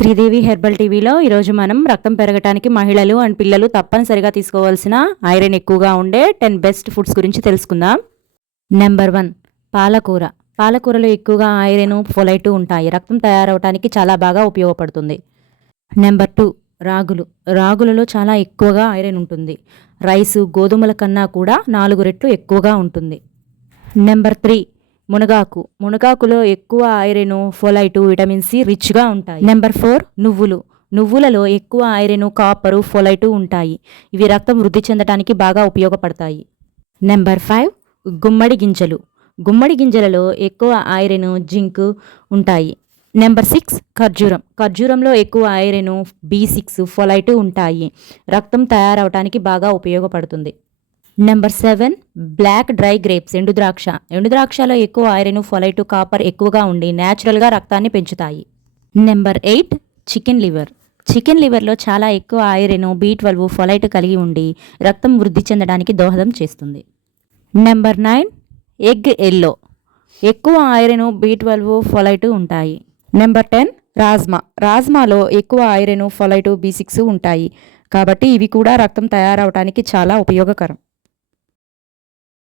Sridevi herbal టీవీలో ఈరోజు మనం రక్తం పెరగటానికి మహిళలు అండ్ పిల్లలు తప్పనిసరిగా తీసుకోవాల్సిన ఐరన్ ఎక్కువగా ఉండే టెన్ బెస్ట్ ఫుడ్స్ గురించి తెలుసుకుందాం. నెంబర్ వన్ పాలకూర. పాలకూరలో ఎక్కువగా ఐరన్ ఫొలైట్ ఉంటాయి. రక్తం తయారవటానికి చాలా బాగా ఉపయోగపడుతుంది. నెంబర్ టూ రాగులు. రాగులలో చాలా ఎక్కువగా ఐరన్ ఉంటుంది. రైసు గోధుమల కన్నా కూడా నాలుగు రెట్లు ఎక్కువగా ఉంటుంది. నెంబర్ త్రీ మునగాకు. మునగాకులో ఎక్కువ ఐరన్ ఫోలైటు విటమిన్ సి రిచ్గా ఉంటాయి. నెంబర్ ఫోర్ నువ్వులు. నువ్వులలో ఎక్కువ ఐరన్ కాపరు ఫోలైటు ఉంటాయి. ఇవి రక్తం వృద్ధి చెందడానికి బాగా ఉపయోగపడతాయి. నెంబర్ ఫైవ్ గుమ్మడి గింజలు. గుమ్మడి గింజలలో ఎక్కువ ఐరన్ జింక్ ఉంటాయి. నెంబర్ సిక్స్ ఖర్జూరం. ఖర్జూరంలో ఎక్కువ ఐరన్ బి సిక్స్ ఫొలైట్ ఉంటాయి. రక్తం తయారవటానికి బాగా ఉపయోగపడుతుంది. Number seven black dry grapes ఎండు ద్రాక్ష. ఎండు ద్రాక్షలో ఎక్కువ ఐరన్ ఫొలైటు కాపర్ ఎక్కువగా ఉండి న్యాచురల్గా రక్తాన్ని పెంచుతాయి. Number eight chicken liver chicken లివర్లో చాలా ఎక్కువ ఐరన్ బి ట్వెల్వ్ ఫొలైట్ కలిగి ఉండి రక్తం వృద్ధి చెందడానికి దోహదం చేస్తుంది. నెంబర్ నైన్ ఎగ్ ఎల్లో ఎక్కువ ఐరన్ బి ట్వెల్వ్ ఫొలైట్ ఉంటాయి. Number ten rajma. రాజ్మాలో ఎక్కువ ఐరన్ ఫొలైట్ బి సిక్స్ ఉంటాయి. కాబట్టి ఇవి కూడా రక్తం తయారవడానికి చాలా ఉపయోగకరం.